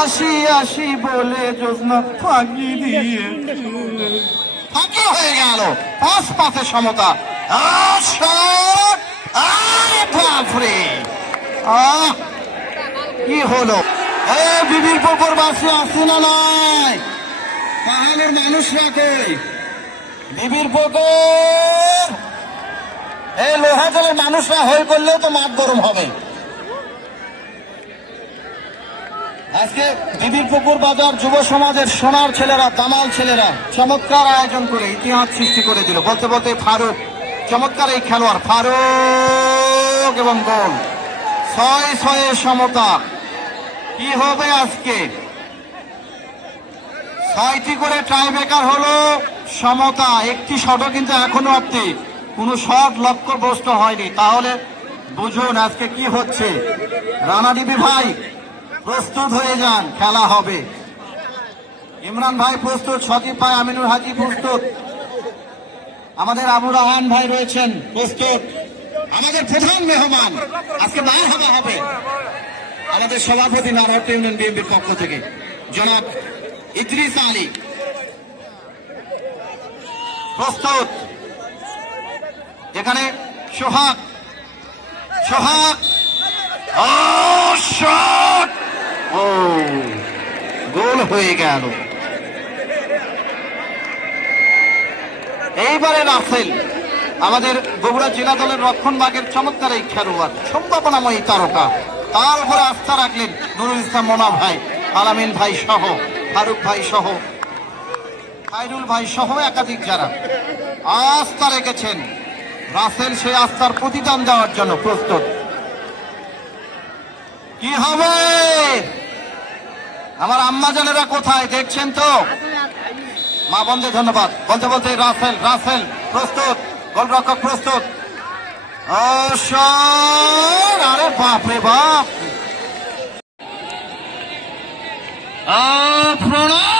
আসি আসি বলে যোজনা ফাঁকি দিয়ে ফাঁকি হয়ে গেল। পাঁচ পাঁচের সমতা। কি হলো? বিবির পুকুর বাসে আসি না নাই? পাহাড়ের মানুষরা কই? বিবির পুকুর এই লোহাজলের মানুষরা হয়ে করলেও তো মাঠ গরম হবে। আজকে বিবির পুকুর বাজার যুব সমাজের সোনার ছেলেরা, দামাল ছেলেরা চমৎকার আয়োজন করে ইতিহাস সৃষ্টি করে দিল। বলতে বলতে ফারুক, চমৎকার এই খেলোয়াড় ফারুক এবং গোল। 6-6 সমতা। কি হবে আজকে? 6টি করে টাই ব্রেকার হলো, সমতা। একটি শটও কিন্তু এখনো অব্দি কোনো শট লক্ষ্যভ্রষ্ট হয়নি। তাহলে বুঝুন আজকে কি হচ্ছে। রানা ডিবি ভাই প্রস্তুত হয়ে যান, খেলা হবে। ইমরান ভাই প্রস্তুত, সজীব ভাই, আমিনুর হাজি প্রস্তুত, আমাদের আবু রাহান ভাই রয়েছেন প্রস্তুত। আমাদের প্রধান মেহমান আজকে মার হাবা হবে আমাদের সভাপতি নারহট্ট ইউনিয়ন বিএনপির পক্ষ থেকে জনাব ইদ্রিস আলী প্রস্তুত। এখানে সোহাগ শট, ও গোল হয়ে গেল। এইবারে রাসেল আমাদের বগুড়া জেলা দলের রক্ষণভাগের চমৎকার এই খেলোয়াড়, সম্ভাবনাময়ী তারকা। তার উপরে আস্থা রাখলেন নুরুল ইসলাম মোনা ভাই, আলামিন ভাই সহ, ফারুক ভাই সহ, খায়রুল ভাই সহ একাধিক যারা আস্থা রেখেছেন। রাসেল সেই আস্থার প্রতিদান দেওয়ার জন্য প্রস্তুত। কি হবে? আমার আম্মা জানেরা কোথায় দেখছেন তো? মা বন্ধে ধন্যবাদ। বলতে বলতে রাসেল প্রস্তুত, গোলরক্ষক প্রস্তুত। আরে বাপ রে বাপ, প্রণাম।